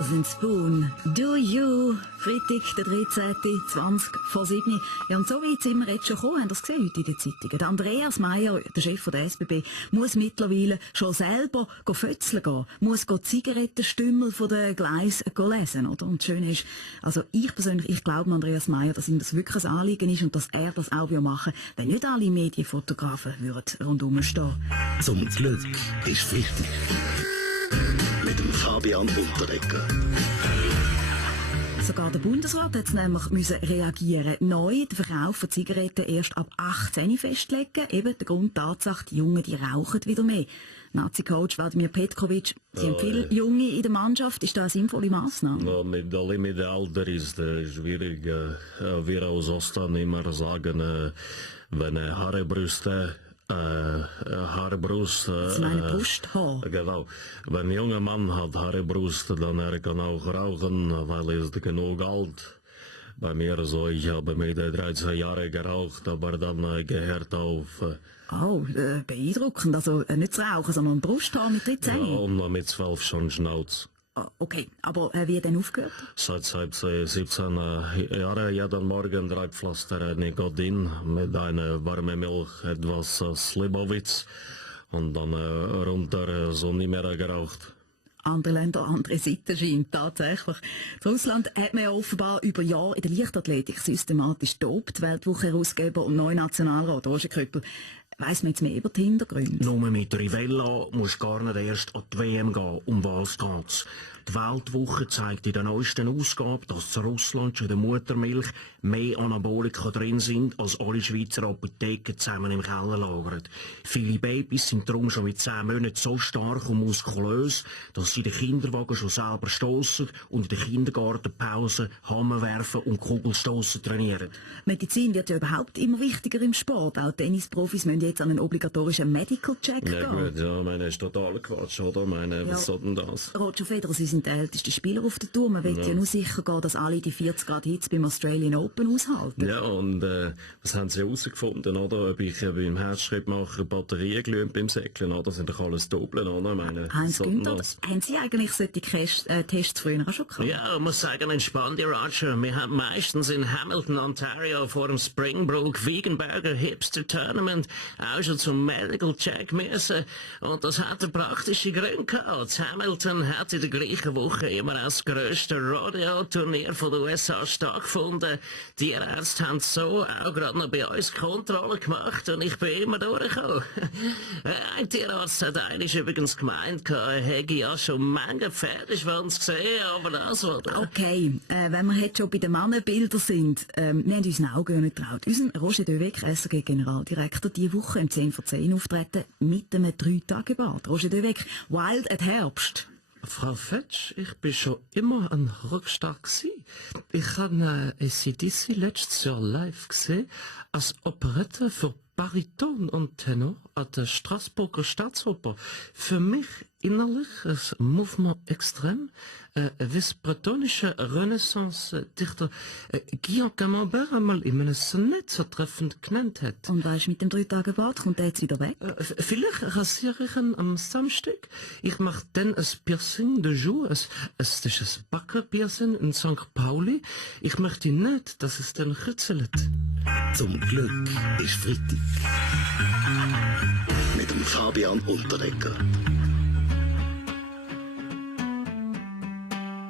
sind Spoon. Do you? Freitag, der 13. 20 vor 7. Ja, und so weit sind wir jetzt schon gekommen, haben das gesehen heute in den Zeitungen. Der Andreas Meier, der Chef der SBB, muss mittlerweile schon selber fötzeln gehen, muss Zigarettenstümmel von den Gleisen lesen, oder? Und das Schöne ist, also ich persönlich, ich glaube Andreas Meier, dass ihm das wirklich ein Anliegen ist und dass er das auch machen will, wenn nicht alle Medienfotografen würden rundum stehen. Zum Glück ist Freitag. Mit dem Fabian Unterdecker. Sogar der Bundesrat hat nämlich müssen reagieren. Neu den Verkauf von Zigaretten erst ab 18 festlegen. Eben der Grund, Tatsache, die Jungen, die rauchen wieder mehr. Nazi-Coach Wladimir Petkovic, Sie haben viele Junge in der Mannschaft. Ist das eine sinnvolle Maßnahme? No, mit dem Alter ist es schwierig. Wir aus Osten immer sagen, wenn Haarbrüste Haarbrust. Sie meinen Brusthaar? Genau. Wenn ein junger Mann hat Haarbrust, dann er kann auch rauchen, weil er ist genug alt. Bei mir so, ich habe mit 13 Jahren geraucht, aber dann gehört auf. Oh, beeindruckend. Also nicht zu rauchen, sondern Brusthaar mit 13? Ja, und mit 12 schon Schnauz. Okay, aber wie hat er aufgehört? Seit 17 Jahren jeden Morgen 3 Pflaster Nikotin mit einer warmen Milch, etwas Slivovitz und dann runter so nicht mehr geraucht. Andere Länder, andere Seiten scheint tatsächlich. In Russland hat man ja offenbar über Jahre in der Leichtathletik systematisch dopt. Weltwoche-Herausgeber und neuer Nationalrat Roger Köppel. Weiss man jetzt mehr über die Hintergründe? Nur mit Rivella musst du gar nicht erst an die WM gehen. Um was geht's? Die Weltwoche zeigt in der neuesten Ausgabe, dass in Russland schon in der Muttermilch mehr Anabolika drin sind, als alle Schweizer Apotheken zusammen im Keller lagern. Viele Babys sind darum schon mit 10 Monaten so stark und muskulös, dass sie den Kinderwagen schon selber stossen und in der Kindergartenpause Hammer werfen und Kugelstossen trainieren. Medizin wird ja überhaupt immer wichtiger im Sport. Auch Tennisprofis müssen jetzt an einen obligatorischen Medical Check gehen. Ja gut, ja, meine, ist total Quatsch, oder? Meine, was soll denn das? Roger Federer, Sie sind der älteste Spieler auf der Tour. Man will ja nur sicher gehen, dass alle die 40 Grad Hitze beim Australian Open aushalten. Ja, und was haben Sie herausgefunden, oder? Ob ich beim Herzschrittmacher Batterien glühen beim Säckeln, oder? Das sind doch alles Doppeln, oder? Meine, Heinz Günther, haben Sie eigentlich solche Tests früher auch schon gehabt? Ja, ich muss sagen, entspann dich, Roger. Wir haben meistens in Hamilton, Ontario, vor dem Springbrook Wiegenberger Hipster Tournament auch schon zum Medical Check müssen. Und das hat eine praktische Gründe gehabt. Hamilton hat in der gleichen Woche immer das grösste Rodeo-Turnier von den USA stattgefunden. Die Ärzte haben so auch gerade noch bei uns Kontrolle gemacht und ich bin immer durchgekommen. Ein Tierarzt hat eigentlich übrigens gemeint, er hätte ja schon Menge Pferdeschwanz gesehen, aber das war da. Okay, wenn wir jetzt schon bei den Mannenbildern sind, wir haben unseren Augen ja nicht getraut. Unser Roger Döweg, SRG-Generaldirektor, diese Woche im 10 vor 10 auftreten mit einem 3-Tage-Bad. Roger Döweg, Wild at Herbst. Frau Fetsch, ich bin schon immer ein Rockstar gsi. Ich habe AC/DC letztes Jahr live gesehen als Operette für Bariton und Tenor an der Straßburger Staatsoper. Für mich innerlich ein Mouvement extrem, wie bretonische Renaissance-Dichter Guillaume Camembert einmal in einem Sonett so treffend genannt hat. Und weisst, mit dem 3-Tage-Bad kommt er jetzt wieder weg? Vielleicht rasiere ich ihn am Samstag. Ich mache dann ein Piercing de Jour, das ist ein Backenpiercing in St. Pauli. Ich möchte nicht, dass es dann kützelt. Zum Glück ist Freitag. Mit dem Fabian Unterdecker.